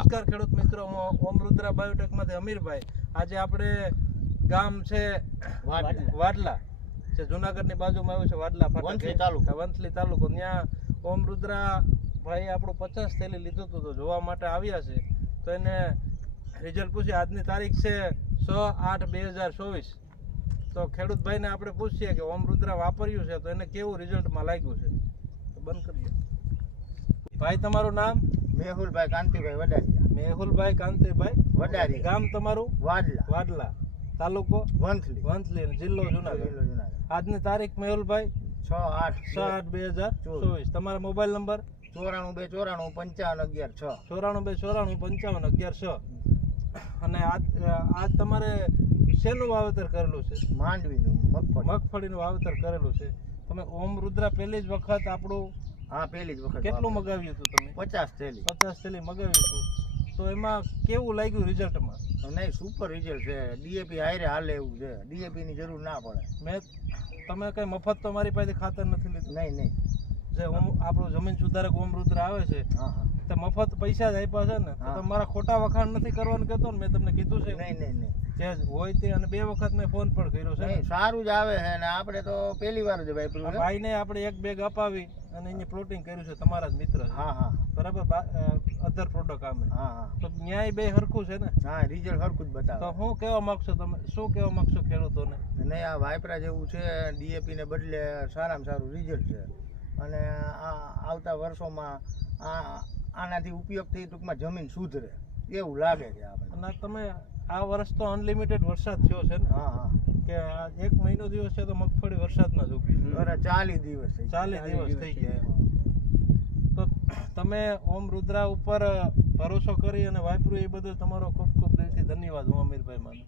નમસ્કાર ખેડૂત મિત્રો, હું ઓમ રુદ્રા બાયોટેકમાંથી અમીરભાઈ. આજે આપણે ગામ છે વાડલા છે, જુનાગઢની બાજુમાં આવ્યું છે. વાડલા વંથલી તાલુકો. ત્યાં ઓમ રુદ્રા ભાઈ આપણું 50 થેલી લીધું હતું, તો જોવા માટે આવ્યા છે. તો એને રિઝલ્ટ પૂછીએ. આજની તારીખ છે 6/8/2024. તો ખેડૂત ભાઈને આપણે પૂછીએ કે ઓમ રુદ્રા વાપર્યું છે તો એને કેવું રિઝલ્ટમાં લાગ્યું છે. તો બંધ કરીએ. ભાઈ, તમારું નામ? મેહુલભાઈ કાંતિભાઈ વડારિયા. મેહુલભાઈ કાંતિભાઈ વડારિયા. ગામ તમારું? વાડલા. વાડલા. તાલુકો? વંથલી. વંથલી. જિલ્લો જુનાગઢ. આજની તારીખ મેહુલભાઈ 6/8/2024. તમારા મોબાઈલ નંબર? 94 294 55 11 6. 94 294 55 11 6. અને આજ તમારે શેનું વાવેતર કરેલું છે? માંડવીનું મગફળીનું વાવેતર કરેલું છે. તમે ઓમ રુદ્રા પહેલી જ વખત આપણું? હા, પહેલી જ વખત. કેટલું મગાવ્યું હતું તમે? 50 થેલી. 50 થેલી મગાવ્યું હતું. તો એમાં કેવું લાગ્યું રિઝલ્ટમાં? નહીં, સુપર રિઝલ્ટ છે. ડીએપી હારે હાલે એવું છે. ડીએપી ની જરૂર ના પડે. તમે કઈ મફત તો મારી પાસે ખાતર નથી લીધું? નહીં. જે આપણું જમીન સુધારક ઓમ રુદ્રા આવે છે, તે મફત પૈસા જ આપ્યા છે ને, તો તમારા ખોટા વખાણ નથી કરવાનું કહેતો ને? મેં તમને કીધું છે. નહીં. જે હોય તે. અને 2 વખત મેં ફોન પણ કર્યો છે. સારું જ આવે છે ને આપણે તો પહેલી વાર જ ભાઈ ભાઈને આપણે એક બેગ અપાવી અને એને પ્લોટિંગ કર્યું છે. તમારા જ મિત્ર છે. હા. બરાબર. અધર પ્રોડક્ટ આમે. હા. તો ન્યાય બે હરખું છે ને? હા, રિઝલ્ટ હરખું જ બતાવે. તો હું કહેવા માંગશો, તમે શું કહેવા માંગશો ખેડૂતોને? નહીં, આ વાયપરા જેવું છે. ડીએપી ને બદલે સારામાં સારું રિઝલ્ટ છે. અને આવતા વર્ષોમાં આનાથી ઉપયોગથી ટૂંકમાં જમીન સુધરે એવું લાગે છે આપણે. અને તમે આ વર્ષ તો અનલિમિટેડ વરસાદ થયો છે ને? હા. કે 1 મહિનો દિવસ છે તો મગફળી વરસાદમાં જ ઉગી. 40 દિવસ 40 દિવસ થઈ ગયા. તો તમે ઓમ રુદ્રા ઉપર ભરોસો કરી અને વાપર્યું એ બદલ તમારો ખૂબ ખૂબ દિલથી ધન્યવાદ. હું અમીરભાઈ માનું.